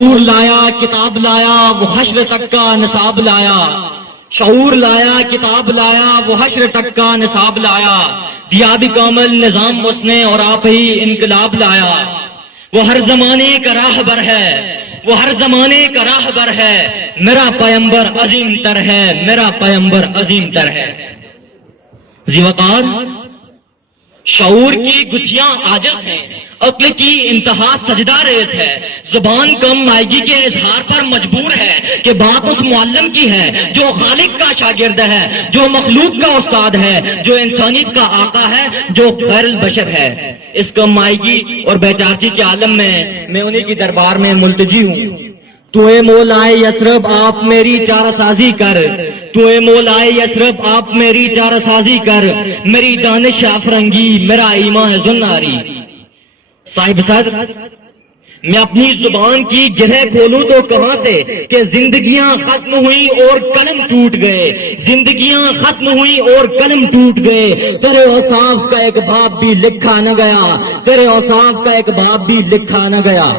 شعور لایا کتاب لایا وہ حشر تک کا نصاب لایا، شعور لایا کتاب لایا وہ حشر تک کا نصاب لایا، دیا بھی کامل نظام اس نے اور آپ ہی انقلاب لایا۔ وہ ہر زمانے کا راہبر ہے، وہ ہر زمانے کا راہبر ہے، میرا پیمبر عظیم تر ہے، میرا پیمبر عظیم تر ہے۔ ذی وقار شعور کی گتھیاں عاجز ہیں، عقل کی انتہا سجدہ ریز ہے، زبان کم مائگی کے اظہار پر مجبور ہے کہ بات اس معلم کی ہے جو خالق کا شاگرد ہے، جو مخلوق کا استاد ہے، جو انسانیت کا آقا ہے، جو خیر البشر ہے۔ اس کم مائگی اور بیچارگی کے عالم میں انہی کی دربار میں ملتجی ہوں۔ تو اے مولائے یثرب آپ میری چارہ سازی کر، تو اے مولائے یثرب آپ میری چارہ سازی کر، میری دانش افرنگی میرا ایمان ہے زناری۔ صاحب صدر میں اپنی زبان کی گرہ کھولوں تو کہاں سے کہ زندگیاں ختم ہوئی اور قلم ٹوٹ گئے، زندگیاں ختم ہوئی اور قلم ٹوٹ گئے، تیرے اوصاف کا ایک باب بھی لکھا نہ گیا، تیرے اوصاف کا ایک باب بھی لکھا نہ گیا۔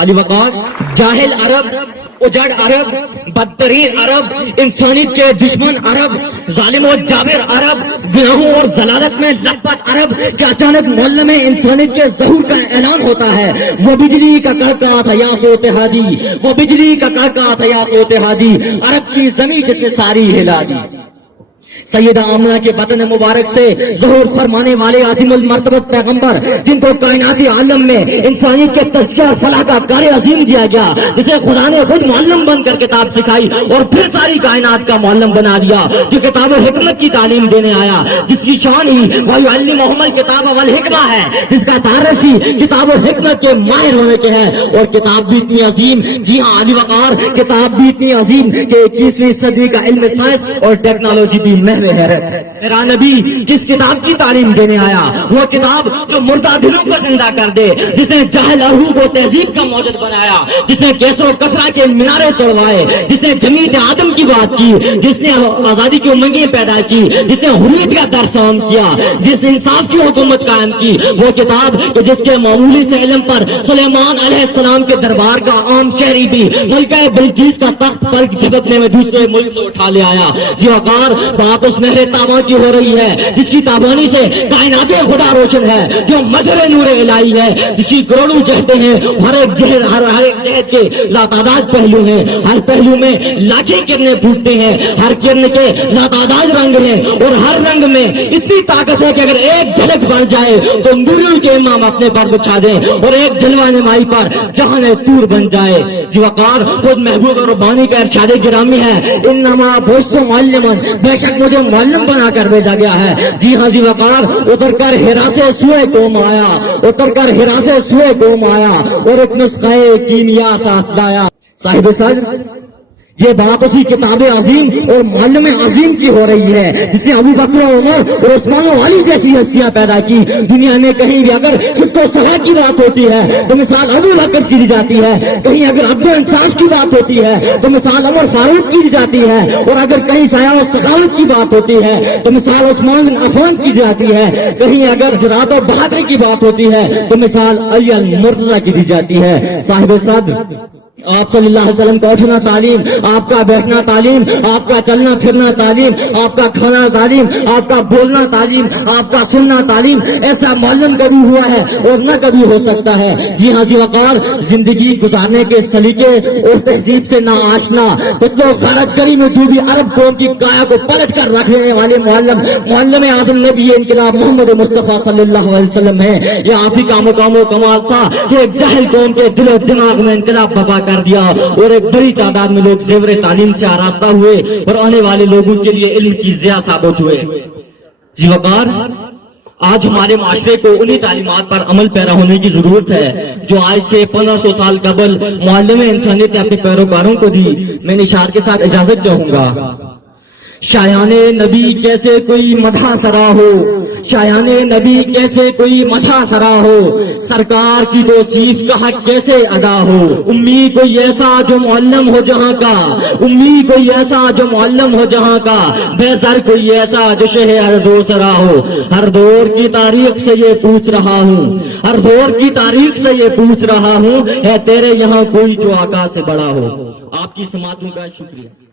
علی وقار جاہل عرب، اجڑ عرب، بدترین عرب، انسانیت کے دشمن عرب، ظالم و جابر عرب، گناہوں اور ضلالت میں لپت عرب کہ اچانک معلم انسانیت کے ظہور کا اعلان ہوتا ہے۔ وہ بجلی کا کڑکا تھا یا سوتے ہادی، وہ بجلی کا کڑکا تھا یا سوتے ہادی، عرب کی زمین جس نے ساری ہلا دی۔ سیدہ آمنہ کے بطن مبارک سے ظہور فرمانے والے عظیم المرتبت پیغمبر، جن کو کائناتی عالم میں انسانیت کے تزکیہ اور فلاح کا کار عظیم دیا گیا، جسے خدا نے خود معلم بن کر کتاب سکھائی اور پھر ساری کائنات کا معلم بنا دیا، جو کتاب و حکمت کی تعلیم دینے آیا، جس کی شان ہی وَيُعَلِّمُهُمُ الْكِتَابَ وَالْحِکمَہ ہے، جس کا تعارف ہی کتاب و حکمت کے ماہر ہونے کے ہے، اور کتاب بھی اتنی عظیم، جی ہاں علی وقار کتاب بھی اتنی عظیم کہ 21ویں صدی کا علم سائنس اور ٹیکنالوجی بھی حیرت ہے۔ میرا نبی کس کتاب کی تعلیم دینے آیا؟ وہ کتاب جو مردہ دلوں کو زندہ کر دے، جس نے جاہل روح کو تہذیب کا موجد بنایا، جس نے کیسر و کسرا کے مینارے توڑوائے، جس نے جمیت آدم کی بات کی، جس نے آزادی کی امنگیں پیدا کی، جس نے حریت کا درس عام کیا، جس نے انصاف کی حکومت قائم کی، وہ کتاب کہ جس کے معمولی سے علم پر سلیمان علیہ السلام کے دربار کا عام شہری بھی ملکہ بلقیس کا تخت پر جھپکنے میں دوسرے ملک سے اٹھا لے آیا۔ ذی وقار بات اس مہر تاباں کی ہو رہی ہے، جس کی تابانی سے کائنات خدا روشن ہے، جو مظہر نور الہی ہے، جس کی کروڑوں جہتیں ہیں، ہر ایک جہت کے لاتعداد پہلو ہیں، ہر پہلو میں لاکھیں کرنیں پھوٹتے ہیں، ہر کرن کے لاتعداد رنگ ہیں، اور ہر رنگ میں اتنی طاقت ہے کہ اگر ایک جھلک بن جائے تو نوریوں کے امام اپنے پر بچھا دیں، اور ایک جلوہ نمائی پر جہان طور بن جائے۔ ذی وقار خود محبوب ربانی کا ارشاد گرامی ہے، انما بعثت معلما، بے شک مجھے معلم بنا کر بھیجا گیا ہے۔ جی ہاں ذی وقار اتر کر ہرا سے سوئے قوم آیا، اتر کر ہرا سے سوئے قوم آیا، اور ایک نسخہ کیمیا ساتھ لایا۔ صاحب صدر یہ بات اسی کتاب عظیم اور معلم عظیم کی ہو رہی ہے، جس نے ابو بکر عمر اور عثمان و علی جیسی ہستیاں پیدا کی۔ دنیا میں کہیں بھی اگر صدق و صلاح کی بات ہوتی ہے تو مثال ابو بکر کی دی جاتی ہے، کہیں اگر عدل و انصاف کی بات ہوتی ہے تو مثال عمر فاروق کی دی جاتی ہے، اور اگر کہیں سیاح و سخاوت کی بات ہوتی ہے تو مثال عثمان بن عفان کی جاتی ہے، کہیں اگر جرأت و بہادری کی بات ہوتی ہے تو مثال علی المرتضیٰ کی دی جاتی ہے۔ صاحب صدر آپ صلی اللہ علیہ وسلم کا اٹھنا تعلیم، آپ کا بیٹھنا تعلیم، آپ کا چلنا پھرنا تعلیم، آپ کا کھانا تعلیم، آپ کا بولنا تعلیم، آپ کا سننا تعلیم، ایسا معلم کبھی ہوا ہے اور نہ کبھی ہو سکتا ہے۔ جی ہاں ذی وقار زندگی گزارنے کے سلیقے اور تہذیب سے نا آشنا، غارت گری میں جو بھی عرب قوم کی کایا کو پلٹ کر رکھ لینے والے معلم اعظم نبی انقلاب محمد مصطفیٰ صلی اللہ علیہ وسلم ہے۔ یہ آپ ہی کا مقام و کمال تھا کہ ایک جاہل قوم کے دل و دماغ میں انقلاب بپا کر دیا، اور ایک بڑی تعداد میں لوگ زیور تعلیم سے آراستہ ہوئے اور آنے والے لوگوں کے لیے علم کی ضیاء ثابت ہوئے۔ ذی وقار آج ہمارے معاشرے کو انہی تعلیمات پر عمل پیرا ہونے کی ضرورت ہے جو آج سے 1500 سال قبل معلم انسانیت نے اپنے پیروکاروں کو دی۔ میں اشارے کے ساتھ اجازت چاہوں گا شایان نبی کیسے کوئی مدح سرا ہو، شایان نبی کیسے کوئی مدح سرا ہو، سرکار کی توصیف کا حق کیسے ادا ہو۔ امی کوئی ایسا جو معلم ہو جہاں کا، امی کوئی ایسا جو معلم ہو جہاں کا، بے زر کوئی ایسا جو شہ ہر دو سرا ہو۔ ہر دور کی تاریخ سے یہ پوچھ رہا ہوں، ہر دور کی تاریخ سے یہ پوچھ رہا ہوں، ہے تیرے یہاں کوئی جو آقا سے بڑا ہو۔ آپ کی سماعتوں کا شکریہ۔